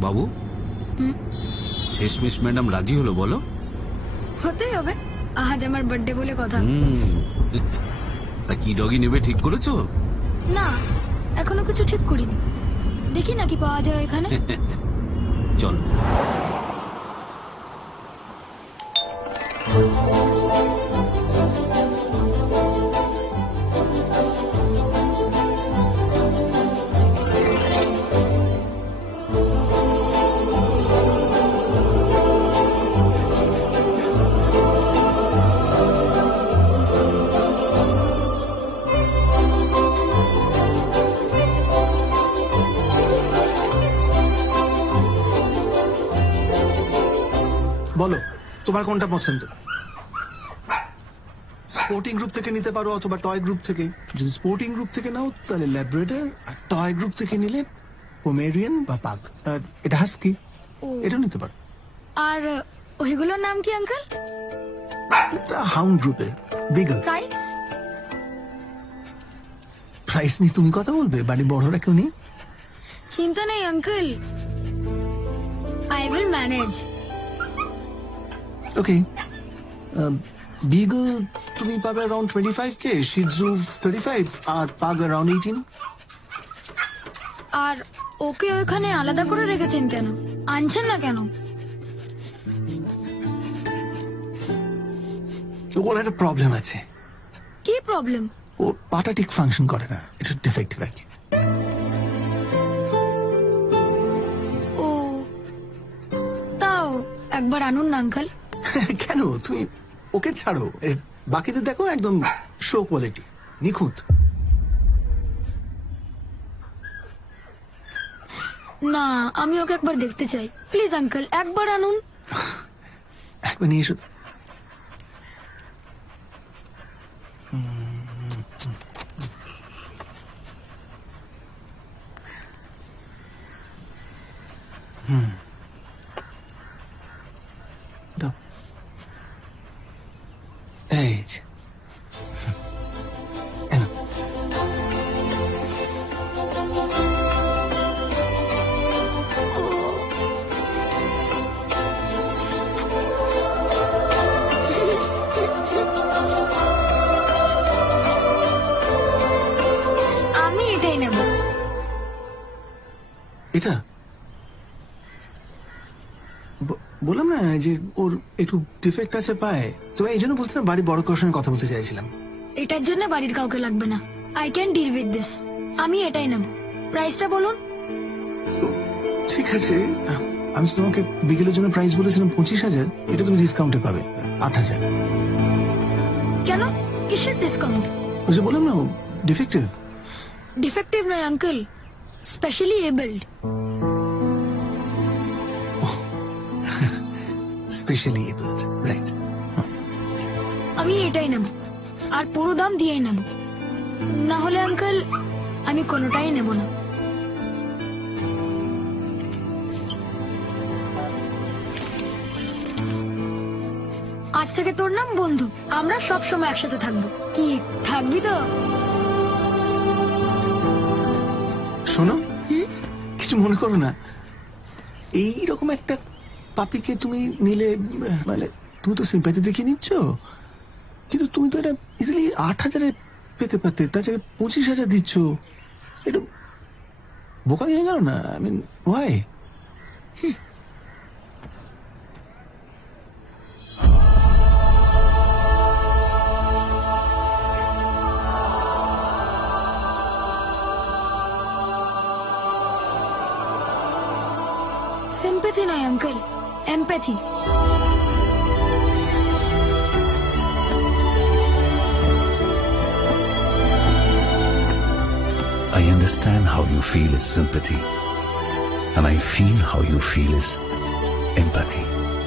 বাবু? হুম, শেষমেশ ম্যাডাম রাজি হলো বলো। হতেই হবে। আজ আমার বার্থডে বলে কথা। হুম। তা কি ডগি নেবে ঠিক করেছ? না এখনও কিছু ঠিক করিনি। দেখি না কি পাওয়া যায় এখানে চলো। বলো তোমার কোনটা পছন্দ? স্পোর্টিং গ্রুপ থেকে নিতে পারো অথবা টয় গ্রুপ থেকে। যদি স্পোর্টিং গ্রুপ থেকে নাও তাহলে ল্যাব্রেডার আর টয় গ্রুপ থেকে নিলে পোমেরিয়ান বা পাগ আর এটা হাস্কি এটাও নিতে পারো। আর ওইগুলোর নাম কি আঙ্কেল হাউন্ড গ্রুপে বিগল প্রাইস প্রাইস নিয়ে তুমি কথা বলবে বাড়ি বড়রা কেউ নেই? চিন্তা নেই uncle I will manage okay beagle তুমি পাবে অ্যারাউন্ড টোয়েন্টি ফাইভ কে শিজু থার্টি ফাইভ আর পাগ অ্যারাউন্ড এইটিন আর ওকে ওখানে আলাদা করে রেখেছেন কেন? আনছেন না কেন? ওর একটা প্রবলেম আছে। কি প্রবলেম ওর পাটা ঠিক ফাংশন করে না এটা ডিফেক্টিভ আর কি। ও তাও একবার আনুন না আঙ্কেল। কেন? তুমি ওকে ছাড়ো। বাকিদের দেখো একদম শো কোয়ালিটি নিখুঁত। না আমি ওকে একবার দেখতে চাই। প্লিজ আঙ্কেল একবার আনুন। একবার নিয়ে এসো। হুম দাও। এটা? বললাম না যে ওর একটু ডিফেক্ট আছে পায়ে। তো এই জন্য বলছিলাম বাড়ি বড় কারোর সঙ্গে কথা বলতে চাইছিলাম। এটার জন্য বাড়ির কাউকে লাগবে না। I can deal with this আমি এটাই নেব। প্রাইসটা বলুন। ঠিক আছে। আমি তো তোমাকে বিকেলের জন্য প্রাইস বলেছিলাম পঁচিশ হাজার। এটা তুমি ডিসকাউন্টে পাবে। আট হাজার। কেন? কিসের ডিসকাউন্ট ওই যে বললাম না ডিফেক্টিভ ডিফেক্টিভ নয় uncle specially abled specially abled right আমি এটাই নেব। আর পুরো দাম দিয়েই নেব। না হলে আঙ্কেল আমি কোনোটাই নেব না। আজ থেকে তোর নাম বন্ধু। আমরা সব সময় একসাথে থাকব। কি থাকবি তো? শোনো। কিছু মনে করো না। এই রকম একটা পাপিকে তুমি নিলে মানে তুমি তো সিম্পাতি দেখিয়ে নিচ্ছ। কিন্তু তুমি তো এটা ইজিলি আট হাজারে পেতে পারতে তাছাড়া জায়গায় পঁচিশ হাজার দিচ্ছ। একটু বোকা নিয়ে গেল না? I mean why Empathy, my uncle. Empathy. I understand how you feel is sympathy, and I feel how you feel is empathy.